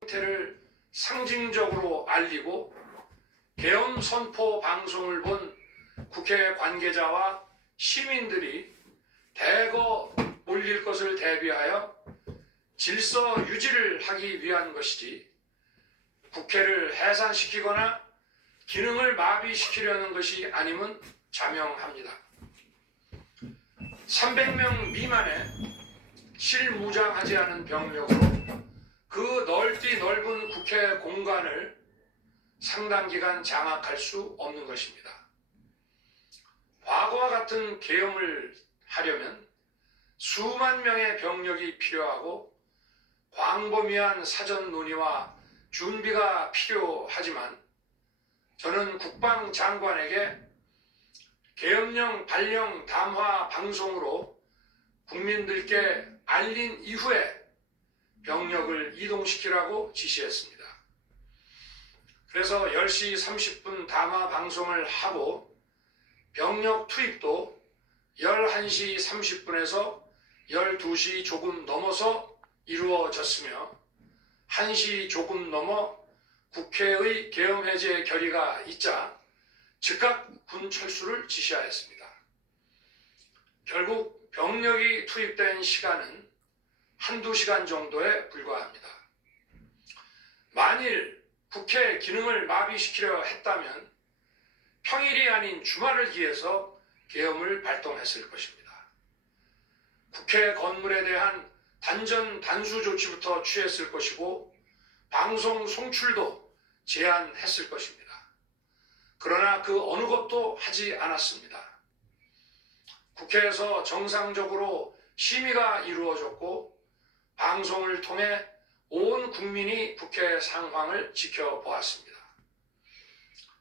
상태를 상징적으로 알리고 계엄 선포 방송을 본 국회 관계자와 시민들이 대거 몰릴 것을 대비하여 질서 유지를 하기 위한 것이지 국회를 해산시키거나 기능을 마비시키려는 것이 아님은 자명합니다. 300명 미만의 실무장하지 않은 병력으로 그 넓은 국회 공간을 상당 기간 장악할 수 없는 것입니다. 과거와 같은 계엄을 하려면 수만 명의 병력이 필요하고 광범위한 사전 논의와 준비가 필요하지만 저는 국방장관에게 계엄령 발령 담화 방송으로 국민들께 알린 이후에 병력을 이동시키라고 지시했습니다. 그래서 10시 30분 담화 방송을 하고 병력 투입도 11시 30분에서 12시 조금 넘어서 이루어졌으며 1시 조금 넘어 국회의 계엄 해제 결의가 있자 즉각 군 철수를 지시하였습니다. 결국 병력이 투입된 시간은 한두 시간 정도에 불과합니다. 만일 국회 기능을 마비시키려 했다면 평일이 아닌 주말을 기해서 계엄을 발동했을 것입니다. 국회 건물에 대한 단전 단수 조치부터 취했을 것이고 방송 송출도 제한했을 것입니다. 그러나 그 어느 것도 하지 않았습니다. 국회에서 정상적으로 심의가 이루어졌고 방송을 통해 온 국민이 국회 상황을 지켜보았습니다.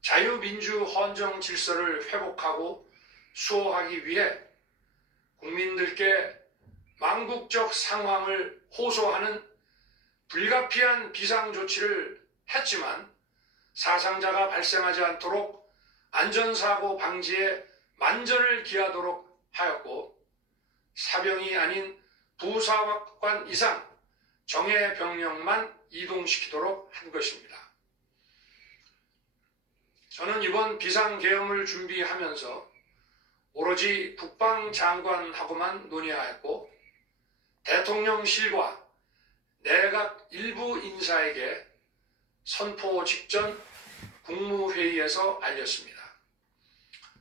자유민주 헌정 질서를 회복하고 수호하기 위해 국민들께 망국적 상황을 호소하는 불가피한 비상조치를 했지만 사상자가 발생하지 않도록 안전사고 방지에 만전을 기하도록 하였고 사병이 아닌 부사관 이상 정예 병력만 이동시키도록 한 것입니다. 저는 이번 비상계엄을 준비하면서 오로지 국방장관하고만 논의하였고 대통령실과 내각 일부 인사에게 선포 직전 국무회의에서 알렸습니다.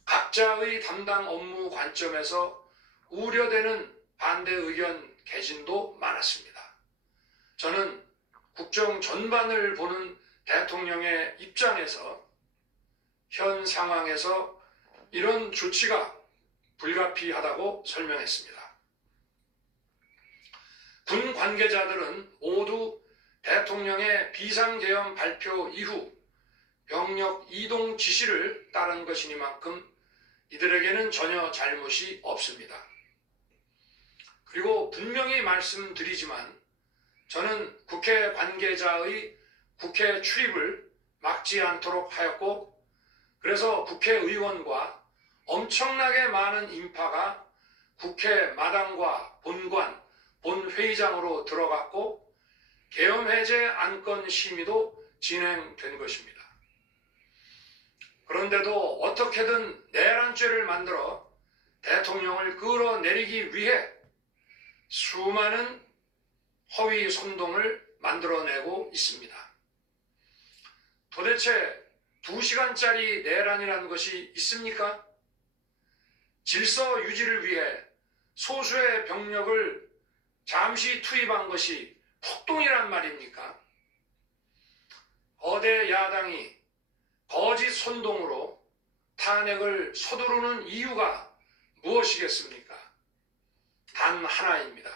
각자의 담당 업무 관점에서 우려되는 반대 의견 개진도 많았습니다. 저는 국정 전반을 보는 대통령의 입장에서 현 상황에서 이런 조치가 불가피하다고 설명했습니다. 군 관계자들은 모두 대통령의 비상계엄 발표 이후 병력 이동 지시를 따른 것이니만큼 이들에게는 전혀 잘못이 없습니다. 그리고 분명히 말씀드리지만 저는 국회 관계자의 국회 출입을 막지 않도록 하였고 그래서 국회의원과 엄청나게 많은 인파가 국회 마당과 본관, 본회의장으로 들어갔고 계엄 해제 안건 심의도 진행된 것입니다. 그런데도 어떻게든 내란죄를 만들어 대통령을 끌어내리기 위해 수많은 허위 선동을 만들어내고 있습니다. 도대체 2시간짜리 내란이라는 것이 있습니까? 질서 유지를 위해 소수의 병력을 잠시 투입한 것이 폭동이란 말입니까? 거대 야당이 거짓 선동으로 탄핵을 서두르는 이유가 무엇이겠습니까? 단 하나입니다.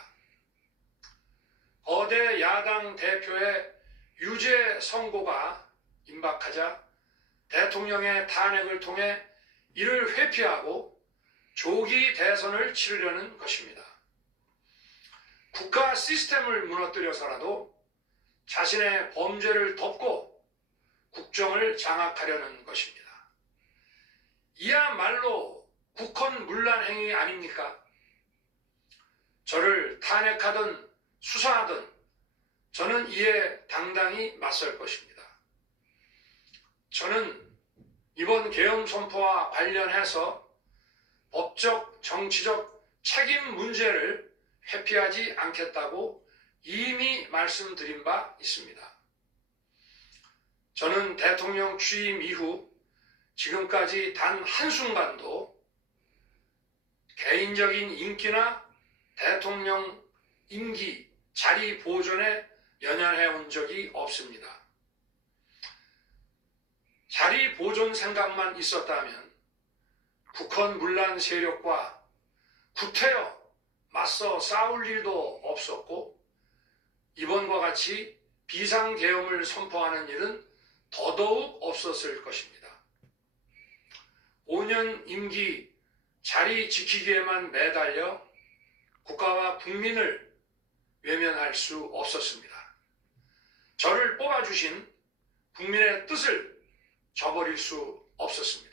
거대 야당 대표의 유죄 선고가 임박하자 대통령의 탄핵을 통해 이를 회피하고 조기 대선을 치르려는 것입니다. 국가 시스템을 무너뜨려서라도 자신의 범죄를 덮고 국정을 장악하려는 것입니다. 이야말로 국헌문란 행위 아닙니까? 저를 탄핵하든 수사하든 저는 이에 당당히 맞설 것입니다. 저는 이번 계엄 선포와 관련해서 법적, 정치적 책임 문제를 회피하지 않겠다고 이미 말씀드린 바 있습니다. 저는 대통령 취임 이후 지금까지 단 한순간도 개인적인 인기나 대통령 임기 자리 보존에 연연해 온 적이 없습니다. 자리 보존 생각만 있었다면 북한 문란 세력과 구태여 맞서 싸울 일도 없었고 이번과 같이 비상계엄을 선포하는 일은 더더욱 없었을 것입니다. 5년 임기 자리 지키기에만 매달려 국가와 국민을 외면할 수 없었습니다. 저를 뽑아주신 국민의 뜻을 저버릴 수 없었습니다.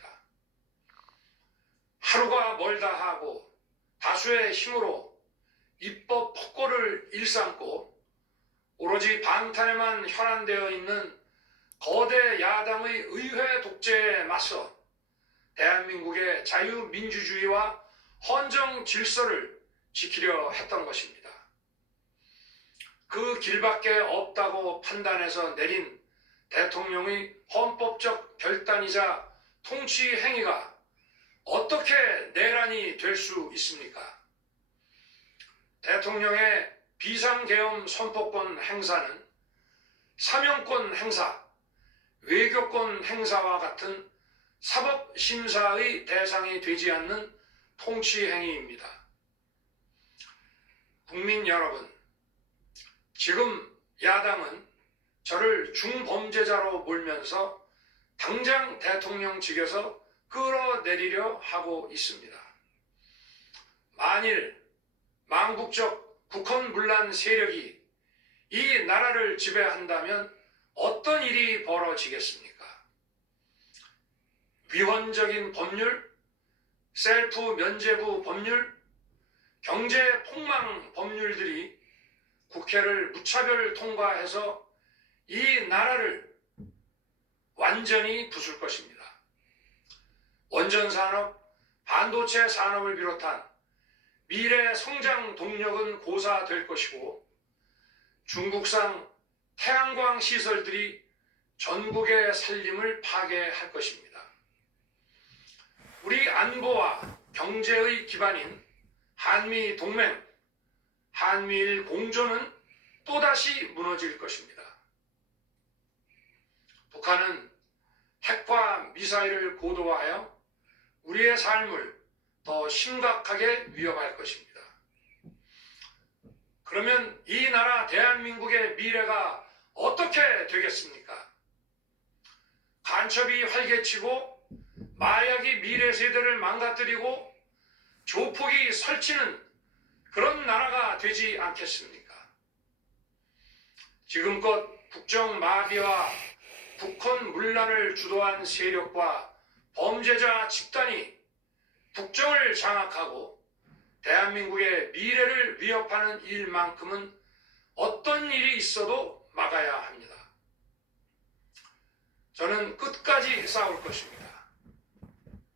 하루가 멀다 하고 다수의 힘으로 입법 폭거를 일삼고 오로지 방탄에만 혈안되어 있는 거대 야당의 의회 독재에 맞서 대한민국의 자유민주주의와 헌정 질서를 지키려 했던 것입니다. 그 길밖에 없다고 판단해서 내린 대통령의 헌법적 결단이자 통치 행위가 어떻게 내란이 될 수 있습니까? 대통령의 비상계엄 선포권 행사는 사명권 행사, 외교권 행사와 같은 사법심사의 대상이 되지 않는 통치 행위입니다. 국민 여러분, 지금 야당은 저를 중범죄자로 몰면서 당장 대통령직에서 끌어내리려 하고 있습니다. 만일 망국적 북한 문란 세력이 이 나라를 지배한다면 어떤 일이 벌어지겠습니까? 위헌적인 법률, 셀프 면죄부 법률, 경제 폭망 법률들이 국회를 무차별 통과해서 이 나라를 완전히 부술 것입니다. 원전산업, 반도체 산업을 비롯한 미래 성장 동력은 고사될 것이고 중국산 태양광 시설들이 전국의 살림을 파괴할 것입니다. 우리 안보와 경제의 기반인 한미 동맹, 한미일 공조는 또다시 무너질 것입니다. 북한은 핵과 미사일을 고도화하여 우리의 삶을 더 심각하게 위협할 것입니다. 그러면 이 나라 대한민국의 미래가 어떻게 되겠습니까? 간첩이 활개치고 마약이 미래 세대를 망가뜨리고 조폭이 설치는 그런 나라가 되지 않겠습니까? 지금껏 국정 마비와 북한 문란을 주도한 세력과 범죄자 집단이 국정을 장악하고 대한민국의 미래를 위협하는 일만큼은 어떤 일이 있어도 막아야 합니다. 저는 끝까지 싸울 것입니다.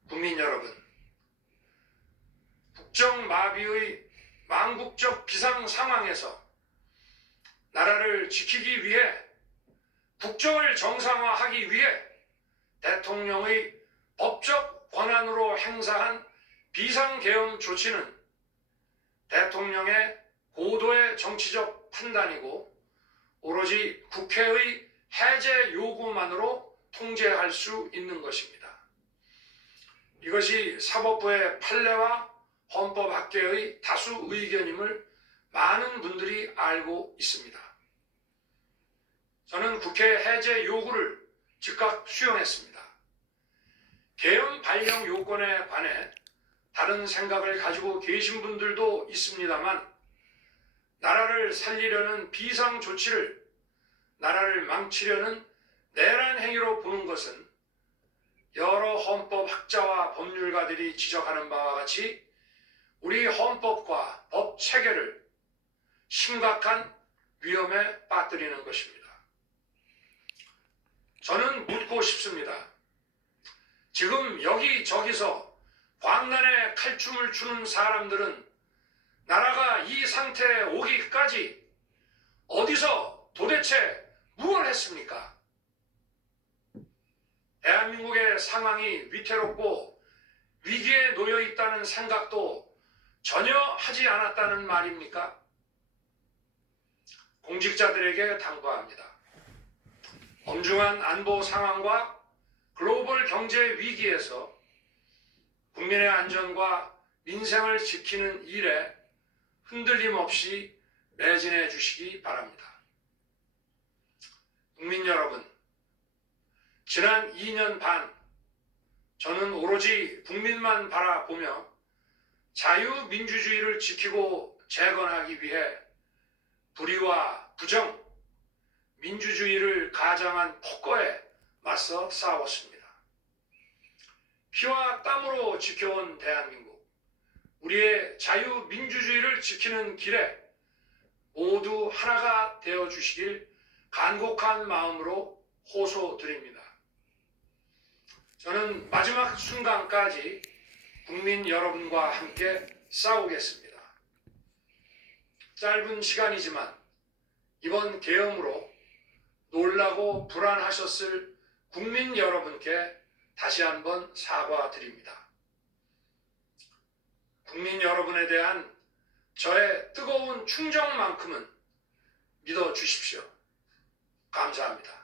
국민 여러분, 국정 마비의 망국적 비상 상황에서 나라를 지키기 위해 국정을 정상화하기 위해 대통령의 법적 권한으로 행사한 비상계엄 조치는 대통령의 고도의 정치적 판단이고 오로지 국회의 해제 요구만으로 통제할 수 있는 것입니다. 이것이 사법부의 판례와 헌법학계의 다수 의견임을 많은 분들이 알고 있습니다. 저는 국회 해제 요구를 즉각 수용했습니다. 계엄 발령 요건에 관해 다른 생각을 가지고 계신 분들도 있습니다만 나라를 살리려는 비상 조치를 나라를 망치려는 내란 행위로 보는 것은 여러 헌법학자와 법률가들이 지적하는 바와 같이 우리 헌법과 법 체계를 심각한 위험에 빠뜨리는 것입니다. 저는 묻고 싶습니다. 지금 여기저기서 광란의 칼춤을 추는 사람들은 나라가 이 상태에 오기까지 어디서 도대체 무엇을 했습니까? 대한민국의 상황이 위태롭고 위기에 놓여 있다는 생각도 전혀 하지 않았다는 말입니까? 공직자들에게 당부합니다. 엄중한 안보 상황과 글로벌 경제 위기에서 국민의 안전과 민생을 지키는 일에 흔들림 없이 매진해 주시기 바랍니다. 국민 여러분, 지난 2년 반 저는 오로지 국민만 바라보며 자유민주주의를 지키고 재건하기 위해 불의와 부정, 민주주의를 가장한 폭거에 맞서 싸웠습니다. 피와 땀으로 지켜온 대한민국, 우리의 자유민주주의를 지키는 길에 모두 하나가 되어주시길 간곡한 마음으로 호소드립니다. 저는 마지막 순간까지 국민 여러분과 함께 싸우겠습니다. 짧은 시간이지만 이번 계엄으로 놀라고 불안하셨을 국민 여러분께 다시 한번 사과드립니다. 국민 여러분에 대한 저의 뜨거운 충정만큼은 믿어주십시오. 감사합니다.